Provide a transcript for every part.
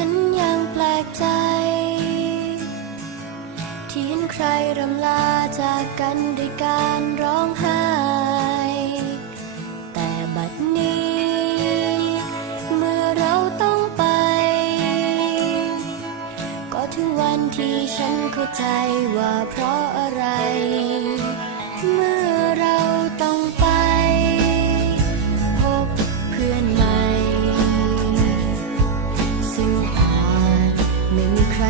ฉันยังแปลกใจ ที่เห็นใครรำลาจากกันด้วยการร้องไห้ แต่บัดนี้ เมื่อเราต้องไป ก็ถึงวันที่ฉันเข้าใจว่าเพราะอะไร เมื่อเรา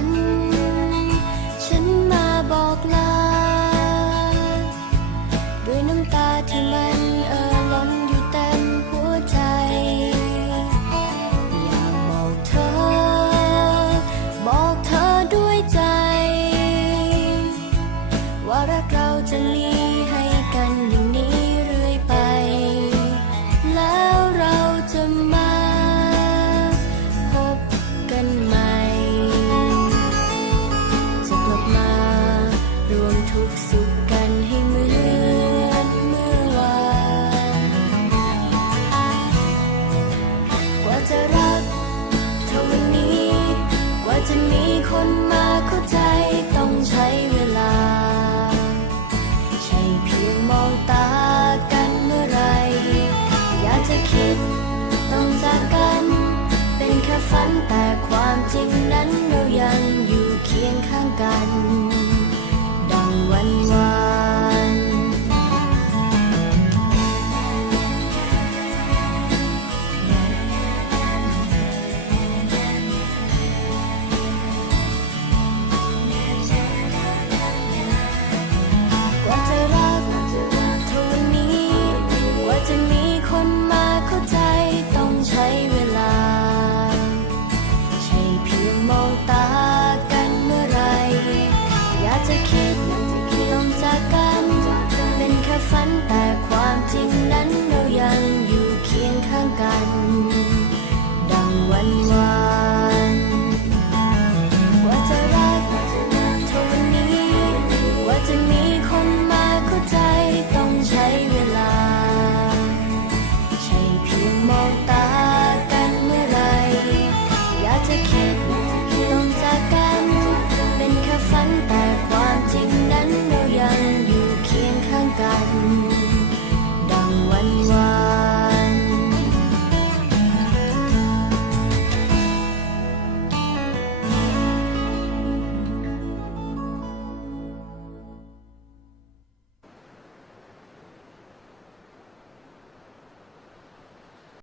จากกัน คนมาเข้าใจต้องใช้เวลา ใช่เพียงมองตากันเมื่อไรอยากจะคิดต้องจากกัน เป็นแค่ฝันแต่ความจริงนั้นเรายังอยู่เคียงข้างกัน ดังวัน montar.